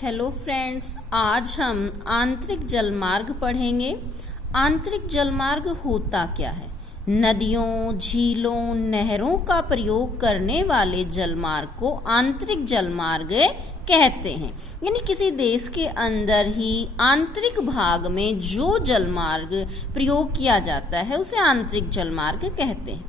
Hello friends, आज हम आंतरिक जलमार्ग पढ़ेंगे। आंतरिक जलमार्ग होता क्या है? नदियों, झीलों, नहरों का प्रयोग करने वाले जलमार्ग को आंतरिक जलमार्ग कहते हैं। यानी किसी देश के अंदर ही आंतरिक भाग में जो जलमार्ग प्रयोग किया जाता है उसे आंतरिक जलमार्ग कहते हैं।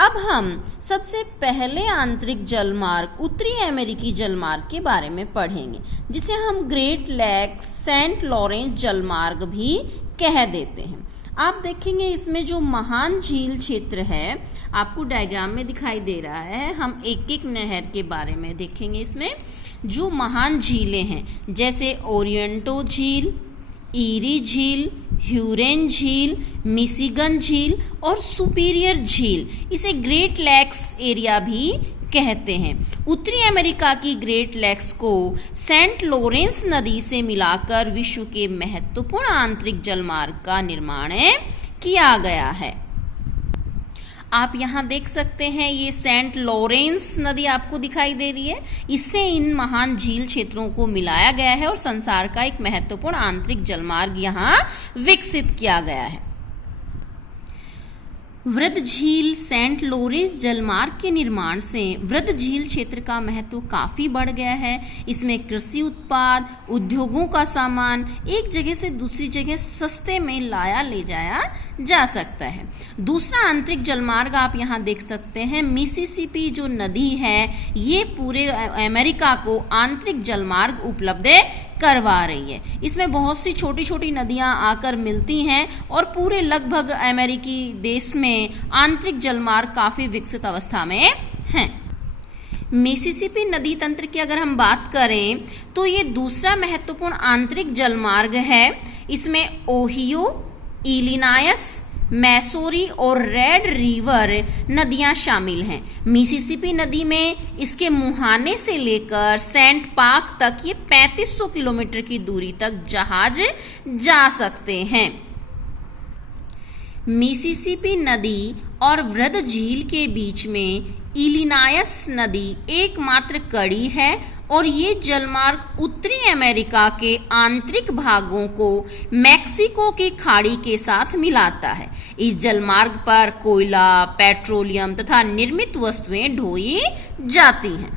अब हम सबसे पहले आंतरिक जलमार्ग उत्तरी अमेरिकी जलमार्ग के बारे में पढ़ेंगे, जिसे हम ग्रेट लेक्स सेंट लॉरेंस जलमार्ग भी कह देते हैं। आप देखेंगे इसमें जो महान झील क्षेत्र है आपको डायग्राम में दिखाई दे रहा है। हम एक एक नहर के बारे में देखेंगे। इसमें जो महान झीलें हैं जैसे ओरिएंटो झील, ईरी झील, ह्यूरेन झील, मिशिगन झील और सुपीरियर झील, इसे ग्रेट लेक्स एरिया भी कहते हैं। उत्तरी अमेरिका की ग्रेट लेक्स को सेंट लॉरेंस नदी से मिलाकर विश्व के महत्वपूर्ण आंतरिक जलमार्ग का निर्माण किया गया है। आप यहाँ देख सकते हैं, ये सेंट लॉरेंस नदी आपको दिखाई दे रही है। इससे इन महान झील क्षेत्रों को मिलाया गया है और संसार का एक महत्वपूर्ण आंतरिक जलमार्ग यहाँ विकसित किया गया है। वृद्ध झील सेंट लॉरेंस जलमार्ग के निर्माण से वृद्ध झील क्षेत्र का महत्व काफी बढ़ गया है। इसमें कृषि उत्पाद, उद्योगों का सामान एक जगह से दूसरी जगह सस्ते में लाया ले जाया जा सकता है। दूसरा आंतरिक जलमार्ग आप यहाँ देख सकते हैं, मिसिसिपी जो नदी है ये पूरे अमेरिका को आंतरिक जलमार्ग उपलब्ध करवा रही है। इसमें बहुत सी छोटी छोटी नदियां आकर मिलती हैं और पूरे लगभग अमेरिकी देश में आंतरिक जलमार्ग काफी विकसित अवस्था में हैं। मिसिसिपी नदी तंत्र की अगर हम बात करें तो ये दूसरा महत्वपूर्ण आंतरिक जलमार्ग है। इसमें ओहियो, इलिनॉयस, मैसोरी और रेड रिवर नदियां शामिल हैं। मिसिसिपी नदी में इसके मुहाने से लेकर सेंट पार्क तक ये 3500 किलोमीटर की दूरी तक जहाज जा सकते हैं। मिसिसिपी नदी और वृद्ध झील के बीच में इलिनॉयस नदी एकमात्र कड़ी है और ये जलमार्ग उत्तरी अमेरिका के आंतरिक भागों को मैक्सिको की खाड़ी के साथ मिलाता है। इस जलमार्ग पर कोयला, पेट्रोलियम तथा निर्मित वस्तुएं ढोई जाती हैं।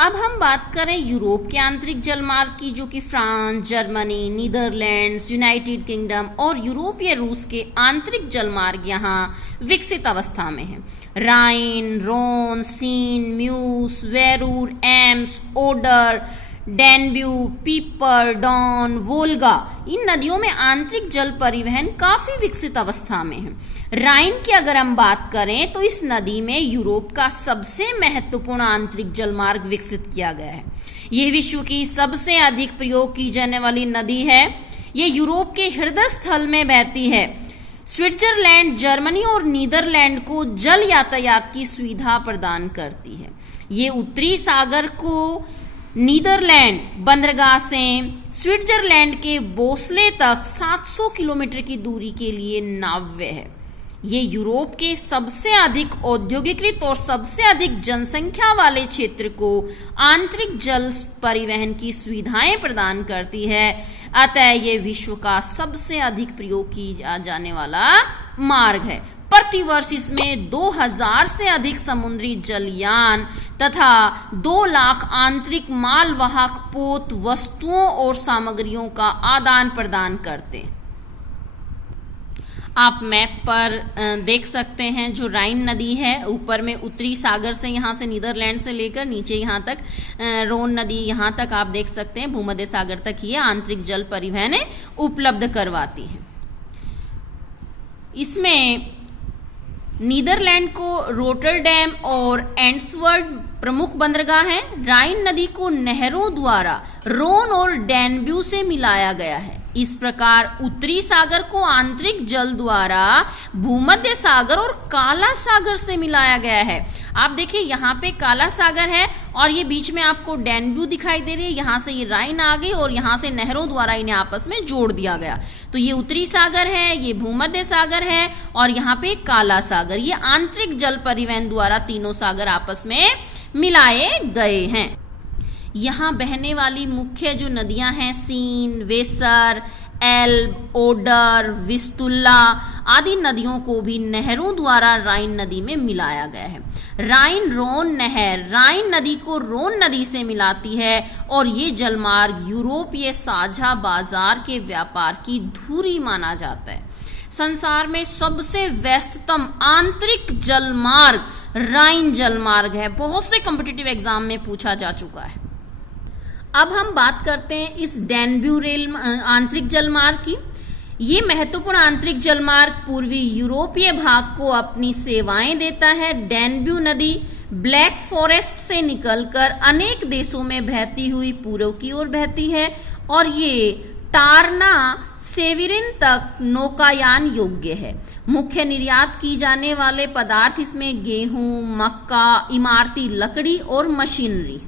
अब हम बात करें यूरोप के आंतरिक जलमार्ग की, जो कि France, Germany, Netherlands, United kingdom और यूरोपीय रूस के आंतरिक जलमार्ग यहाँ विकसित अवस्था में हैं। राइन, रोन, सीन, म्यूस, वेरूर, एम्स, ओडर, डैन्यूब, पीपर, डॉन, वोल्गा, इन नदियों में आंतरिक जल परिवहन काफी विकसित अवस्था में है। राइन की अगर हम बात करें तो इस नदी में यूरोप का सबसे महत्वपूर्ण आंतरिक जलमार्ग विकसित किया गया है। यह विश्व की सबसे अधिक प्रयोग की जाने वाली नदी है। ये यूरोप के हृदय स्थल में बहती है। स्विट्जरलैंड, जर्मनी और नीदरलैंड को जल यातायात की सुविधा प्रदान करती है। ये उत्तरी सागर को नीदरलैंड बंदरगाह से स्विट्जरलैंड के बोस्ले तक 700 किलोमीटर की दूरी के लिए नाव्य है। ये यूरोप के सबसे अधिक औद्योगिकृत और सबसे अधिक जनसंख्या वाले क्षेत्र को आंतरिक जल परिवहन की सुविधाएं प्रदान करती है। अतः ये विश्व का सबसे अधिक प्रयोग की जाने वाला मार्ग है। प्रतिवर्ष इसमें 2000 से अधिक समुद्री जलयान तथा 2 लाख आंतरिक मालवाहक पोत वस्तुओं और सामग्रियों का आदान प्रदान करते हैं। आप मैप पर देख सकते हैं, जो राइन नदी है ऊपर में उत्तरी सागर से, यहाँ से नीदरलैंड से लेकर नीचे यहाँ तक रोन नदी यहाँ तक आप देख सकते हैं भूमध्य सागर तक ये आंतरिक जल परिवहन उपलब्ध करवाती है। इसमें नीदरलैंड को रोटरडैम और एंट्सवर्ड प्रमुख बंदरगाह हैं। राइन नदी को नहरों द्वारा रोन और डैन्यूब से मिलाया गया है। इस प्रकार उत्तरी सागर को आंतरिक जल द्वारा भूमध्य सागर और काला सागर से मिलाया गया है। आप देखिए यहाँ पे काला सागर है और ये बीच में आपको डैन्यूब दिखाई दे रही है। यहाँ से ये राइन आ गई और यहाँ से नहरों द्वारा इन्हें आपस में जोड़ दिया गया। तो ये उत्तरी सागर है, ये भूमध्य सागर है और यहाँ पे काला सागर। ये आंतरिक जल परिवहन द्वारा तीनों सागर आपस में मिलाए गए हैं। यहाँ बहने वाली मुख्य जो नदियां हैं सीन, वेसर, एल्ब, ओडर, विस्तुल्ला आदि नदियों को भी नहरों द्वारा राइन नदी में मिलाया गया है। राइन रोन नहर राइन नदी को रोन नदी से मिलाती है और ये जलमार्ग यूरोपीय साझा बाजार के व्यापार की धुरी माना जाता है। संसार में सबसे व्यस्ततम आंतरिक जलमार्ग राइन जलमार्ग है। बहुत से कॉम्पिटिटिव एग्जाम में पूछा जा चुका है। अब हम बात करते हैं इस डैन्यूब रेल आंतरिक जलमार्ग की। ये महत्वपूर्ण आंतरिक जलमार्ग पूर्वी यूरोपीय भाग को अपनी सेवाएं देता है। डैन्यूब नदी ब्लैक फॉरेस्ट से निकलकर अनेक देशों में बहती हुई पूर्व की ओर बहती है और ये टारना सेविरिन तक नौकायान योग्य है। मुख्य निर्यात की जाने वाले पदार्थ इसमें गेहूं, मक्का, इमारती लकड़ी और मशीनरी।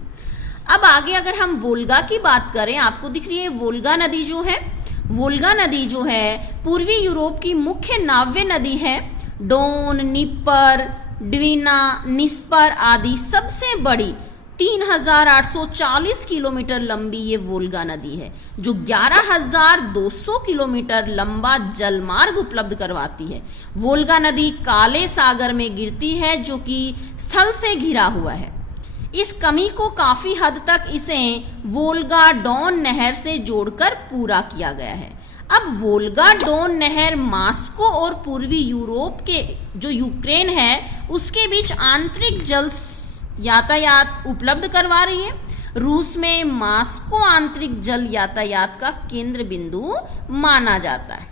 अब आगे अगर हम वोल्गा की बात करें, आपको दिख रही है वोल्गा नदी जो है, वोल्गा नदी जो है पूर्वी यूरोप की मुख्य नाव्य नदी है। डोन, निपर, ड्वीना, निस्पर आदि सबसे बड़ी 3840 किलोमीटर लंबी ये वोल्गा नदी है जो 11,200 किलोमीटर लंबा जलमार्ग उपलब्ध करवाती है। वोल्गा नदी काले सागर में गिरती है जो कि स्थल से घिरा हुआ है। इस कमी को काफी हद तक इसे वोल्गा डॉन नहर से जोड़कर पूरा किया गया है। अब वोल्गा डॉन नहर मॉस्को और पूर्वी यूरोप के जो यूक्रेन है उसके बीच आंतरिक जल यातायात उपलब्ध करवा रही है। रूस में मॉस्को आंतरिक जल यातायात का केंद्र बिंदु माना जाता है।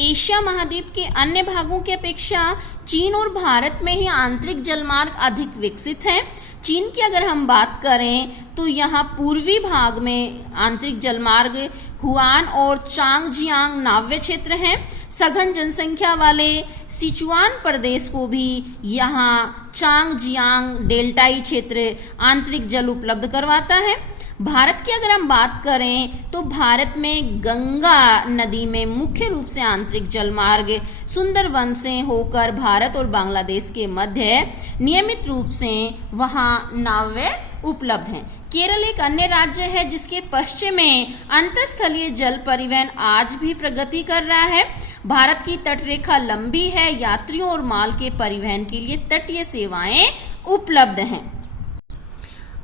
एशिया महाद्वीप के अन्य भागों की अपेक्षा चीन और भारत में ही आंतरिक जलमार्ग अधिक विकसित है। चीन की अगर हम बात करें तो यहाँ पूर्वी भाग में आंतरिक जलमार्ग हुआन और चांगजियांग नाव्य क्षेत्र हैं। सघन जनसंख्या वाले सिचुआन प्रदेश को भी यहाँ चांगजियांग डेल्टाई क्षेत्र आंतरिक जल उपलब्ध करवाता है। भारत की अगर हम बात करें तो भारत में गंगा नदी में मुख्य रूप से आंतरिक जलमार्ग सुंदरवन से होकर भारत और बांग्लादेश के मध्य नियमित रूप से वहां नावें उपलब्ध हैं। केरल एक अन्य राज्य है जिसके पश्चिम में अंतरस्थलीय जल परिवहन आज भी प्रगति कर रहा है। भारत की तटरेखा लंबी है। यात्रियों और माल के परिवहन के लिए तटीय सेवाएं उपलब्ध हैं।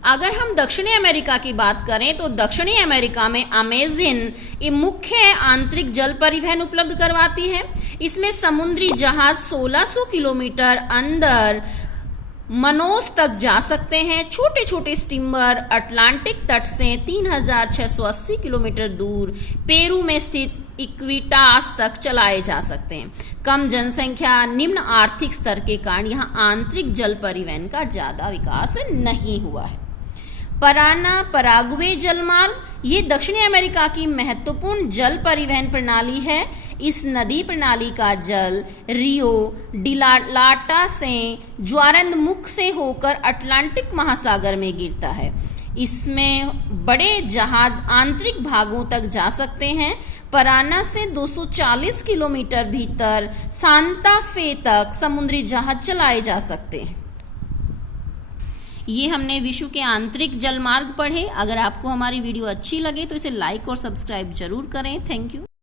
अगर हम दक्षिणी अमेरिका की बात करें तो दक्षिणी अमेरिका में अमेज़न मुख्य आंतरिक जल परिवहन उपलब्ध करवाती है। इसमें समुद्री जहाज 1600 किलोमीटर अंदर मनोस तक जा सकते हैं। छोटे छोटे स्टीमर अटलांटिक तट से 3680 किलोमीटर दूर पेरू में स्थित इक्विटास तक चलाए जा सकते हैं। कम जनसंख्या, निम्न आर्थिक स्तर के कारण यहाँ आंतरिक जल परिवहन का ज्यादा विकास नहीं हुआ है। पराना पराग्वे जलमार्ग ये दक्षिणी अमेरिका की महत्वपूर्ण जल परिवहन प्रणाली है। इस नदी प्रणाली का जल रियो डिलाटा से ज्वारंदमुख से होकर अटलांटिक महासागर में गिरता है। इसमें बड़े जहाज आंतरिक भागों तक जा सकते हैं। पराना से 240 किलोमीटर भीतर सांता फे तक समुद्री जहाज चलाए जा सकते हैं। ये हमने विश्व के आंतरिक जलमार्ग पढ़े। अगर आपको हमारी वीडियो अच्छी लगे तो इसे लाइक और सब्सक्राइब जरूर करें। Thank you.